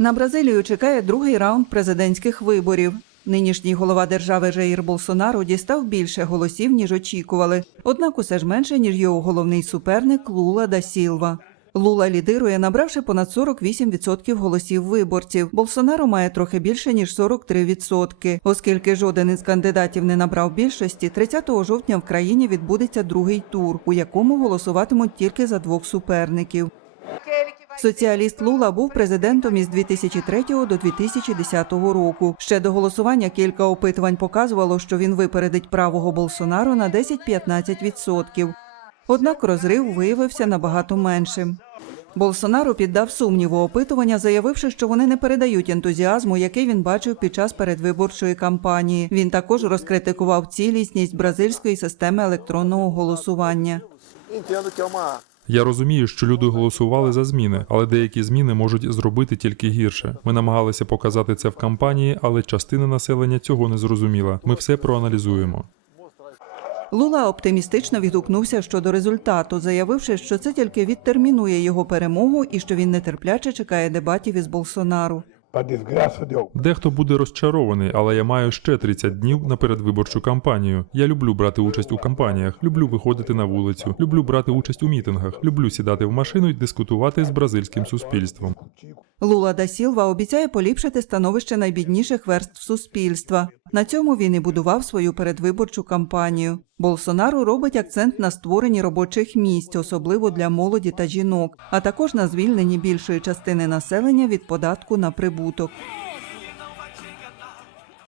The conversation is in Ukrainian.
На Бразилію чекає другий раунд президентських виборів. Нинішній голова держави Жаїр Болсонару дістав більше голосів, ніж очікували. Однак усе ж менше, ніж його головний суперник Лула да Сілва. Лула лідирує, набравши понад 48% голосів виборців. Болсонаро має трохи більше ніж 43%. Оскільки жоден із кандидатів не набрав більшості, 30 жовтня в країні відбудеться другий тур, у якому голосуватимуть тільки за двох суперників. Соціаліст Лула був президентом із 2003 до 2010 року. Ще до голосування кілька опитувань показувало, що він випередить правого Болсонаро на 10-15%. Однак розрив виявився набагато меншим. Болсонаро піддав сумніву опитування, заявивши, що вони не передають ентузіазму, який він бачив під час передвиборчої кампанії. Він також розкритикував цілісність бразильської системи електронного голосування. Я розумію, що люди голосували за зміни, але деякі зміни можуть зробити тільки гірше. Ми намагалися показати це в кампанії, але частина населення цього не зрозуміла. Ми все проаналізуємо. Лула оптимістично відгукнувся щодо результату, заявивши, що це тільки відтермінує його перемогу і що він нетерпляче чекає дебатів із Болсонару. Дехто буде розчарований, але я маю ще 30 днів на передвиборчу кампанію. Я люблю брати участь у кампаніях, люблю виходити на вулицю, люблю брати участь у мітингах, люблю сідати в машину і дискутувати з бразильським суспільством. Лула да Сілва обіцяє поліпшити становище найбідніших верств суспільства. На цьому він і будував свою передвиборчу кампанію. Болсонару робить акцент на створенні робочих місць, особливо для молоді та жінок, а також на звільненні більшої частини населення від податку на прибуток.